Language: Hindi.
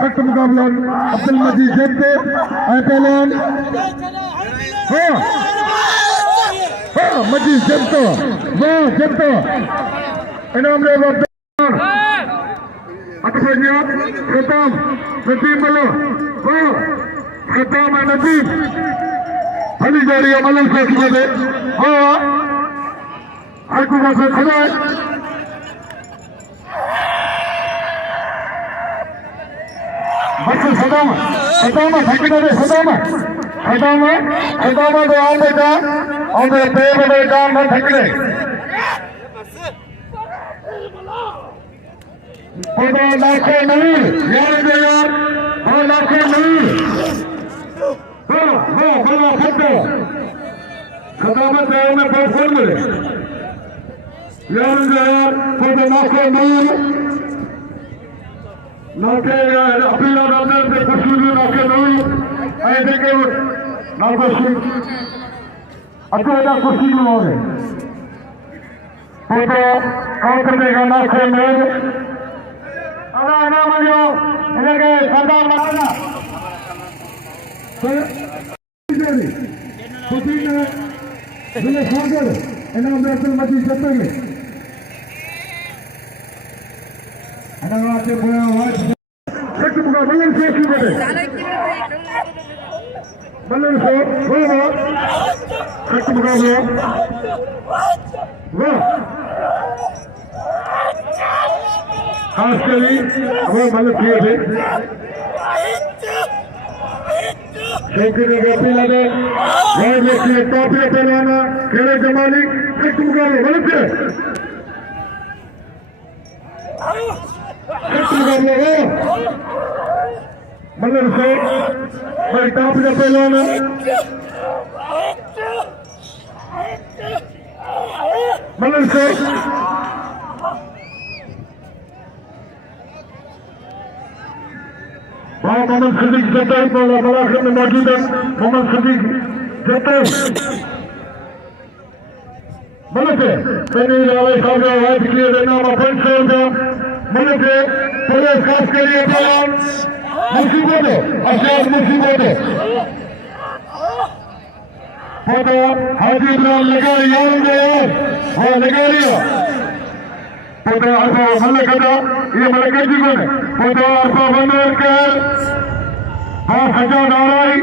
सख्त मुकाबला अब्दुल मजीद जब्ते पहलवान मजीद जब्तो वाह जब्तो इनाम ले अटफिया खताम नसीम बोलो वाह खताम है नसीम हली जा रही है मलम से खिले हाँ हर को से खड़ा है बस खताम खताम ठेकेदार दे खताम दे आम बेटा और पे बड़े काम में ठेकेदार खुदा लाखे नूर यार और लाखे नूर बड़ा खत्ता खतामत है उन्हें बहुत फल मिले यार खुदा लाखे नूर नाके अपीला रामदेव से खुशी भी नाके नूर ऐसे के नाको शुरू अकेला खुशी भी हो गए खुदा काम करने का नाके नूर ana majo enake sandal mana jadi putina dile sagar ena Abdul Majid jatenge ana aake boya aaj sek buga balan se ki bade balan se boya sek buga boya खास करी हमें मतलब किए थे शौकीन गपी लगे वह देखिए टॉपले पहलवाना खेले के मालिक एक मुकाबले गलत है एक मुकाबले हो मतलब से भाई टॉपले पहलवाना मतलब से मोहम्मद सिद्दीक जत्ते बड़ा में मौजूद है मोहम्मद सिद्दीक जत्ते मलिक मैंने लाले साहब आवाज किए देना ₹500 मलिक पूरे खास के लिए मुसीबत अशाद मुसीबत फोटो हाजी इब्राहिम लगा यार हाँ लगा लिया फोटो अर्फा मलिक का ये मलिक जी को फोटो अर्फा बंद कर हाँ सजा नाराई